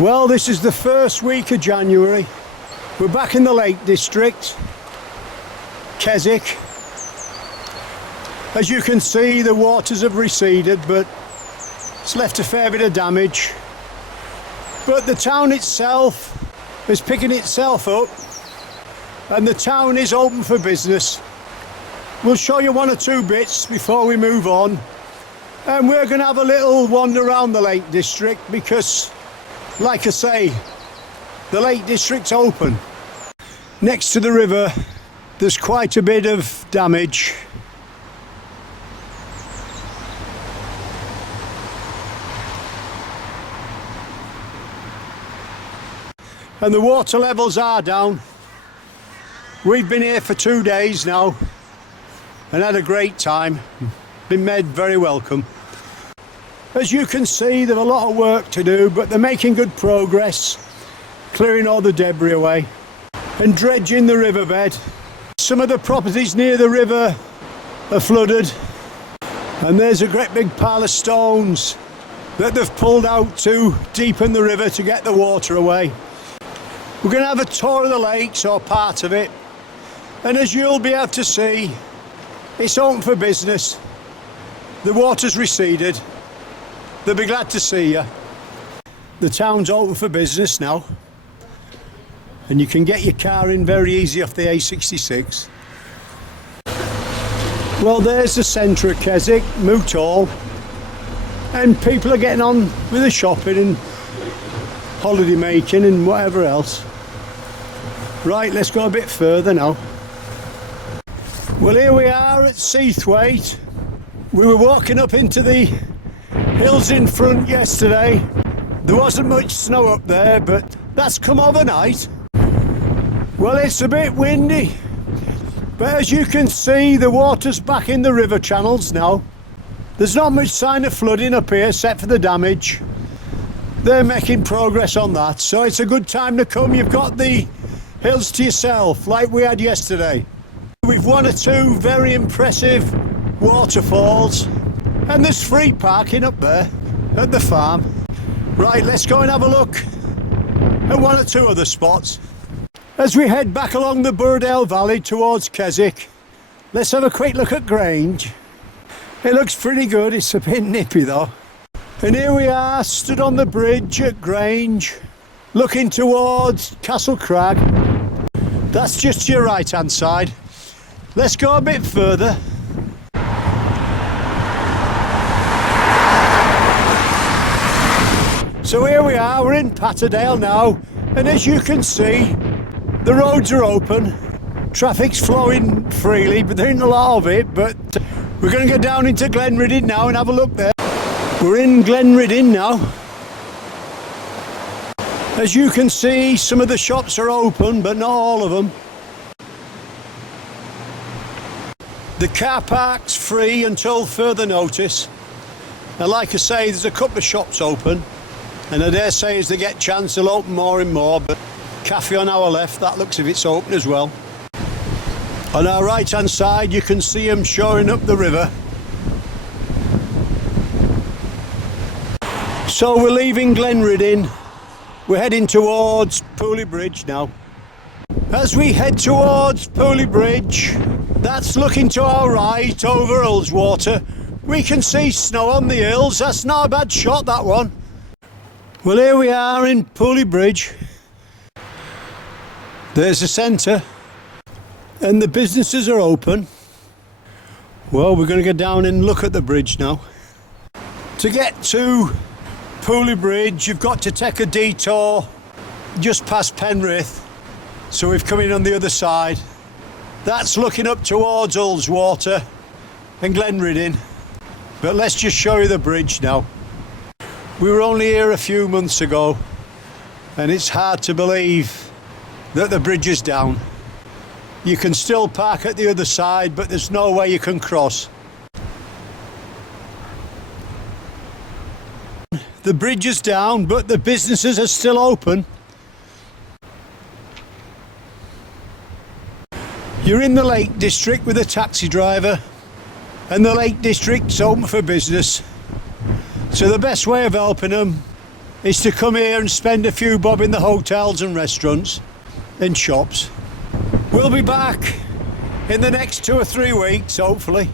Well, this is the first week of January. We're back in the Lake District, Keswick. As you can see, the waters have receded, but it's left a fair bit of damage. But the town itself is picking itself up, and the town is open for business. We'll show you one or two bits before we move on, and we're going to have a little wander around the Lake District because, like I say, the Lake District's open. Next to the river, there's quite a bit of damage. And the water levels are down. We've been here for 2 days now and had a great time. Been made very welcome. As you can see, there's a lot of work to do, but they're making good progress, clearing all the debris away and dredging the riverbed. Some of the properties near the river are flooded, and there's a great big pile of stones that they've pulled out to deepen the river to get the water away. We're going to have a tour of the lakes, or part of it, and as you'll be able to see, it's open for business. The water's receded. They'll be glad to see you. The town's open for business now, and you can get your car in very easy off the A66. Well, there's the centre of Keswick, Moot Hall, and people are getting on with the shopping and holiday making and whatever else. Right, let's go a bit further now. Well, here we are at Seathwaite. We were walking up into the hills in front yesterday. There wasn't much snow up there, but that's come overnight. Well, it's a bit windy, but as you can see, the water's back in the river channels now. There's not much sign of flooding up here except for the damage. They're making progress on that, so it's a good time to come. You've got the hills to yourself like we had yesterday. We've one or two very impressive waterfalls, and there's free parking up there at the farm. Right, let's go and have a look at one or two other spots. As we head back along the Patterdale Valley towards Keswick, let's have a quick look at Grange. It looks pretty good, it's a bit nippy though. And here we are, stood on the bridge at Grange, looking towards Castle Crag. That's just your right hand side. Let's go a bit further. So here we are, we're in Patterdale now, and as you can see, the roads are open. Traffic's flowing freely, but there isn't a lot of it. But we're going to go down into Glenridding now and have a look there. We're in Glenridding now. As you can see, some of the shops are open, but not all of them. The car park's free until further notice. And like I say, there's a couple of shops open, and I dare say as they get chance they'll open more and more, but cafe on our left, that looks as if it's open as well. On our right hand side you can see them showing up the river. So we're leaving Glenridding, we're heading towards Pooley Bridge now. As we head towards Pooley Bridge, that's looking to our right over Ullswater. We can see snow on the hills, that's not a bad shot, that one. Well, here we are in Pooley Bridge. There's the centre, and the businesses are open. Well, we're going to go down and look at the bridge now. To get to Pooley Bridge, you've got to take a detour just past Penrith, so we've come in on the other side. That's looking up towards Ullswater and Glenridding, but let's just show you the bridge now. We were only here a few months ago, and it's hard to believe that the bridge is down. You can still park at the other side, but there's no way you can cross. The bridge is down, but the businesses are still open. You're in the Lake District with a taxi driver, and the Lake District's open for business. So the best way of helping them is to come here and spend a few bob in the hotels and restaurants and shops. We'll be back in the next 2 or 3 weeks, hopefully.